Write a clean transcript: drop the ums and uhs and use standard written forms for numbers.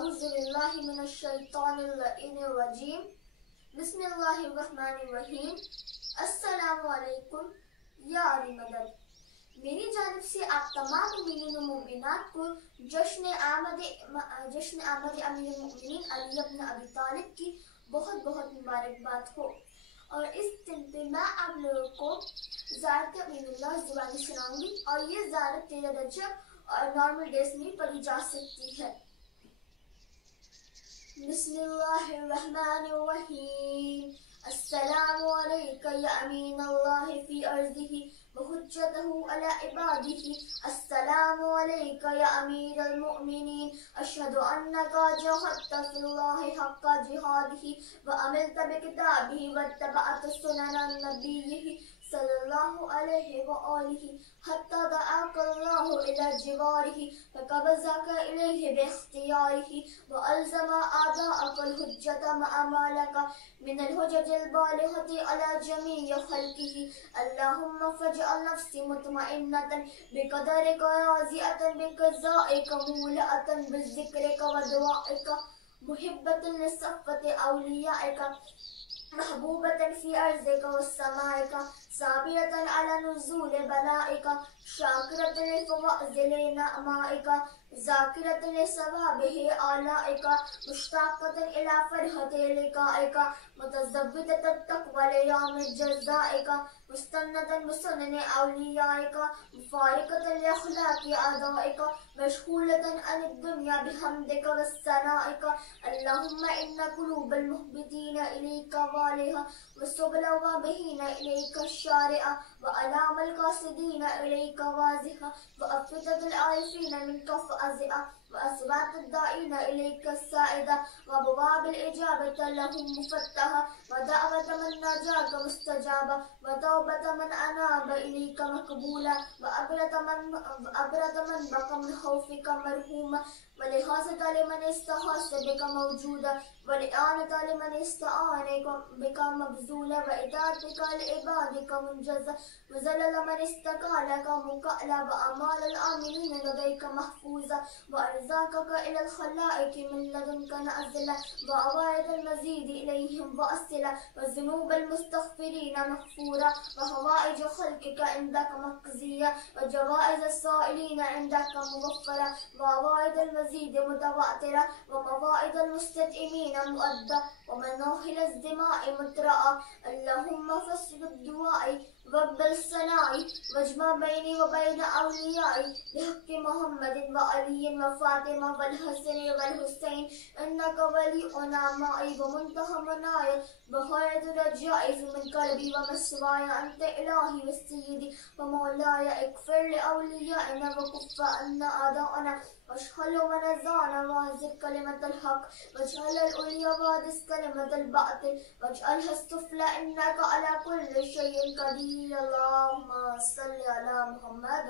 औज़ुबिल्लाहि मिनश्शैतानिर्रजीम। बिस्मिल्लाहिर्रहमानिर्रहीम। अस्सलामु अलैकुम या अली मदद। मेरी जानिब से आप तमाम मुमिनीन व मुमिनात को जश्न आमद अमीरुल मोमिनीन अली इब्न अबी तालिब की बहुत बहुत मुबारकबाद हो। और इस दिन पे मैं आप लोगों को ज़ारत अमीनुल्लाह ज़ुबानी सुनाऊंगी और ये ज़ारत 13 रजब और नॉर्मल डेज में पढ़ी जा सकती है। बिस्मिल्लाहिर्रहमानिर्रहीम। अस्सलामु अलैका या अमीनल्लाहि फी अर्ज़िही व हुज्जतहु अला इबादिही। अस्सलामु अलैका या अमीरल मोमिनीन। अशहदु अन्नका जहदत फिल्लाहि हक्का जिहादिही व अमिलत बिकिताबिही वत्तबअत सुनन नबिय्यिही सल्लल्लाहु अलैहि व आलिही हत्ता दअकल्लाहु इला जिवारिही फकबज़का इलैहि बिइख्तियारिही व अल्ज़मा आदाअकल हुज्जता मअ मा लका मिनल हुज्जतिल बालिगति अला जमीइ खल्क़िही। अल्लाहुम्मा फजअल नफ्सी मुतमइन्नतन बिक़दरिका राज़िअतन बिक़ज़ाइका मूलअतन बिज़िक्रिका व दुआइका मुहिब्बतन लिसफ़्फ़ति औलियाइका महबूबतन फी अर्ज़िका व समाइका साबिरतन अला नुज़ूल बलाइका शाकिरतन लिफ़वाज़िल नअमाइका ज़ाकिरतन लिसवाबिहि आलाइका मुश्ताक़तन इला फ़रहति लिक़ाइका मुतज़व्विदतन तक़वा लियौमिल जज़ाइका मुस्तन्नतन बिसुनन औलियाइका मुफ़ारिक़तन लिअख़लाक़ि अदाइका मशग़ूलतन अनिद दुनिया बिहम्दिका वस्सनाइका। अल्लाहुम्मा इन्ना क़ुलूबल मुहब्बितीना इलैका वालिहा व सुबुला वाबिहीना इलैका शारिआ व अलामल क़ासिदीना इलैका वाज़िहा व अफ़िदतल आरिफ़ीना मिनका फ़ाज़िआ व अस्वातद दाईना इलैका साइदा व अबवाबिल इजाबति लहुम मुफ़त्तहा व दअवत मन नजाका मुस्तजाबा व तौबत मन अनाबा इलैका मक़बूला व अबरत मन बका मिन खौफ़िका मरहूमा व लिहाज़त लिमन इस्तग़ास बिका मौजूदा व लिआनत लिमन इस्तआन बिका मबज़ूला व इताअतिका लिइबादिका मुनजज़ा व ज़लल मन इस्तक़ालका मुक़अला व अमालल आमिलीन लदैका महफ़ूज़ा व अर्ज़ाक़का इलल ख़लाइक़ि मिन लदुनका नाज़िला व अवाइदल मज़ीद इलैहिम वासिला व ज़ुनूबल मुस्तग़फ़िरीना मग़फ़ूरा व हवाइज ख़ल्क़िका इंदका मक़ज़िया व जवाइज़ अस्साइलीना इंदका मुवफ़्फ़रा व अवाइदल मज़ीद मुतवातिरा व मवाइदल मुस्तदइमीना मुअद्दा व मनाहिलज़ दिमाइ मुतरआ। अल्लाहुम्मा फ़स्बिर दुआई वक़्बल सनाई वजमा बैनी व बैन औलियाई बिहक़्क़ि मुहम्मदिन व अलीय्यिन व फ़ातिमा वल हसन वल हुसैन इन्नका वलियुना माई व मुंतहा मनाया व ग़ायतु रजाई मिन क़ल्बी व मस्वाया अंत इलाही व सय्यदी व मौलाया इग़फ़िर लि औलियाइना व कुफ़्फ़ अन्ना अदाअना वशहल व नज़ाना वाज़िद कलिमतल हक़ वजअल उलिया वादिस कलिमतल बातिल वजअलहा सुफ़ला इन्नका अला कुल्लि शैइन क़दीर। अल्लाहुम्मा सल्लि अला मुहम्मद।